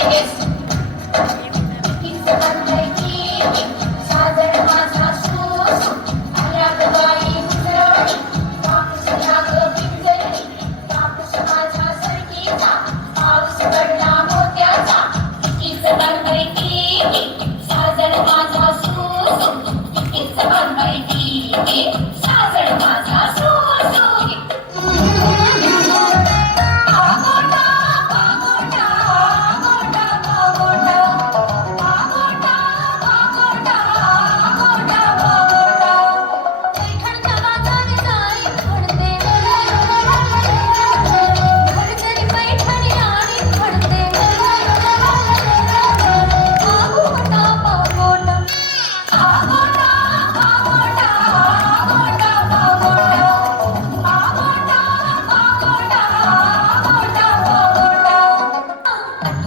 Christ.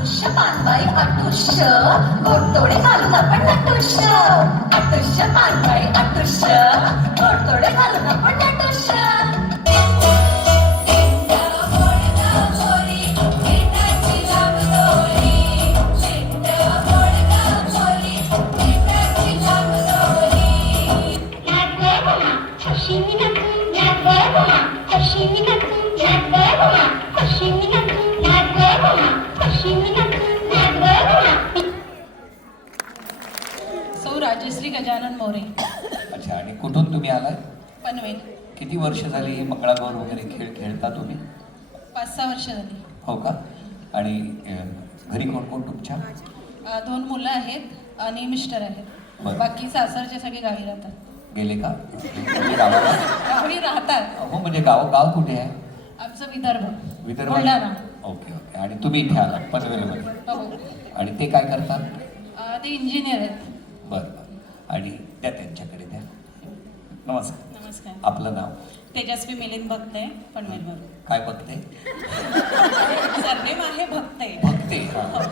अटुष पानबाई अटुष घोडतोडे घालून आपण अटुष अटुष पानबाई अटुष घोडतोडे घालून आपण अटुष Sashimi na kun, na bebo ma. Sashimi na kun, na bebo ma. Gajanan More. अच्छा आणि कुठून तुम्ही आलाय पनवेल. किती वर्ष झाली मंगळागौर वगैरे खेळ खेळता तुम्ही? पाच सहा वर्ष झाली. हो का? आणि घरी कोण कोण तुमच्या? दोन मुलं आहेत आणि मिस्टर आहेत. बाकी सासरचे सगळे गावी राहतात. गेले का? गावी राहतात. हो म्हणजे गाव गाव कुठे आहे? आमचं विदर्भ. विदर्भ? Okay okay. आणि तुम्ही इथे आलात पनवेलमध्ये. हो. आणि ते काय करतात? ते इंजिनियर आहेत. बरं. आणि त्या त्यांच्याकडे द्या. नमस्कार. नमस्कार. आपलं नाव? तेजस्वी मिलिंद भक्ते पनवेलवरून काय बघते सरनेम आहे भक्ते. भक्ते हां.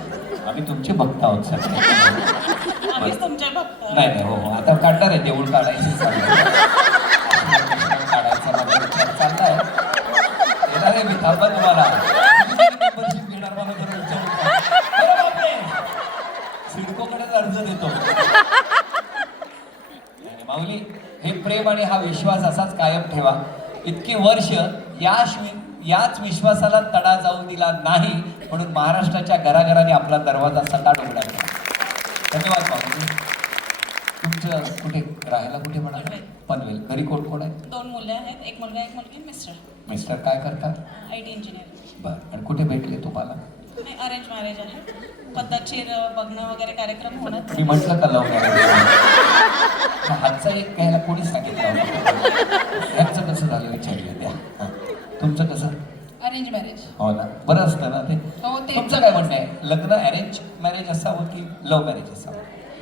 आम्ही तुमचे भक्त आहोत सर. आम्हीच तुमचे भक्त. नाही नाही हो हो. आता काढणार आहे देऊळ काढायचं चाललंय काढायचा माझा विचार चाललाय येणार आहे मी थांबा तुम्हाला तुम्ही कधी membership घेणार मला जरा विचारू का? अरे बापरे! सिडकोकडेच अर्ज देतो आणि माऊली हे प्रेम आणि हा विश्वास असाच कायम ठेवा. इतकी वर्ष या याच विश्वासाला तडा जाऊ दिला नाही म्हणून महाराष्ट्राच्या घराघराने आपला दरवाजा सटाट उघडा. धन्यवाद माऊली. तुमचं कुठे? राहायला कुठे म्हणाल? पनवेल. घरी कोण कोण आहे? दोन मुलं आहेत. एक मुलगा एक मुलगी मिस्टर. मिस्टर काय करतात? आय टी इंजिनियर बरं. आणि कुठे भेटले तुम्हाला? अरेंज मॅरेज आहे. पद्धतशीर बघणं वगैरे कार्यक्रम होणार. मी म्हटलं का लव मॅरेज हातचा एक घ्यायला कोणी सांगितलं होतं? यांचं कसं झालं विचारलं त्या. तुमचं कसं? अरेंज मॅरेज हो ना. बरं असतं ना ते. हो, ते- तुमचं काय म्हणणं आहे? लग्न अरेंज मॅरेज असावं की लव्ह मॅरेज असावं?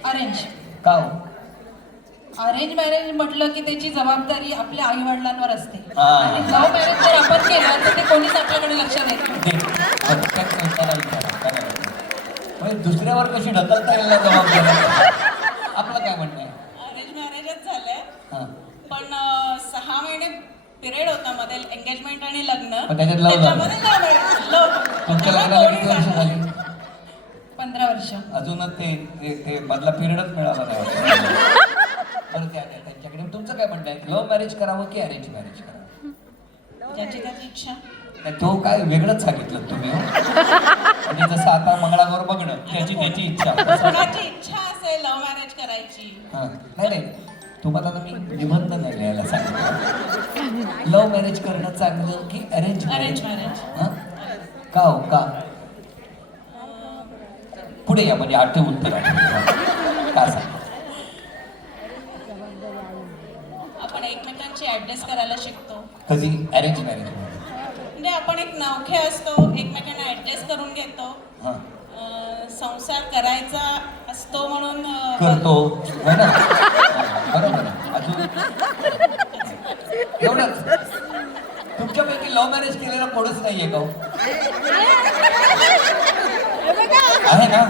अरेंज का हो? अरेंज मॅरेज म्हटलं की त्याची जबाबदारी आपल्या आई वडिलांवर असते. आणि लव्ह मॅरेज जर आपण केलं तर ते कोणीच आपल्याकडे लक्ष देत नाही. विचारा. म्हणजे दुसऱ्यावर कशी ढकलता येईल ना जबाबदारी आपलं काय म्हणणं आहे अरेंज मॅरेजच झालंय हां पण अ, सहा महिने पिरियड होता मध्ये एंगेजमेंट आणि लग्न पण त्याच्यात love झालं. त्याच्यामध्ये love marriage, love. तुमच्या त्यामुळे लग्नाला कोणी किती वर्ष सांगत- झाली पंधरा वर्ष अजूनच ते ते ते मधला पिरियडच मिळाला नाही वाटतं. बरं त्या त्या- त्यांच्याकडे तुमचं काय म्हणणं आहे? लव्ह मॅरेज करावं की अरेंज मॅरेज करावं? ज्याची त्याची इच्छा. नाही, तो काय वेगळंच सांगितलं तुम्ही हो. आणि जसं आता मंगळागौर बघणं त्याची त्याची इच्छा. कोणाची इच्छा असेल लव्ह मॅरेज करायची? हां. नाही नाही. तुम्हाला ना मी निबंध नाही लिहायला सांगितलं. लव्ह मॅरेज करणं चांगलं की अरेंज अरेंज मॅरेज हां? का हो? का? पुढे या म्हणजे आठवे उत्तर. का सांग आपण एकमेकांची ऍडजस्ट करायला शिकतो. कधी? अरेंज मॅरेज म्हणजे आपण एक नवखे असतो एकमेकांना ऍडजस्ट करून घेतो. हां. अं, संसार करायचा असतो म्हणून अं, करतो. है ना? हां, बरोबर आहे. अजून? एवढंच. तुमच्यापैकी लव्ह मॅरेज केलेला कोणच नाहीये का हो? आहे ना?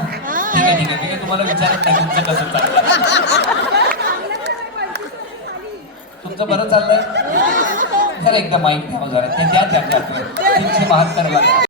ठीक आहे ठीक आहे ठीक आहे. तुम्हाला विचारत नाही तुमचं कसं चाललंय. तुमचं बरं चाललंय? जरा एकदा माईक घ्या जरा. ते द्या त्यांच्या तीनशे बहात्तर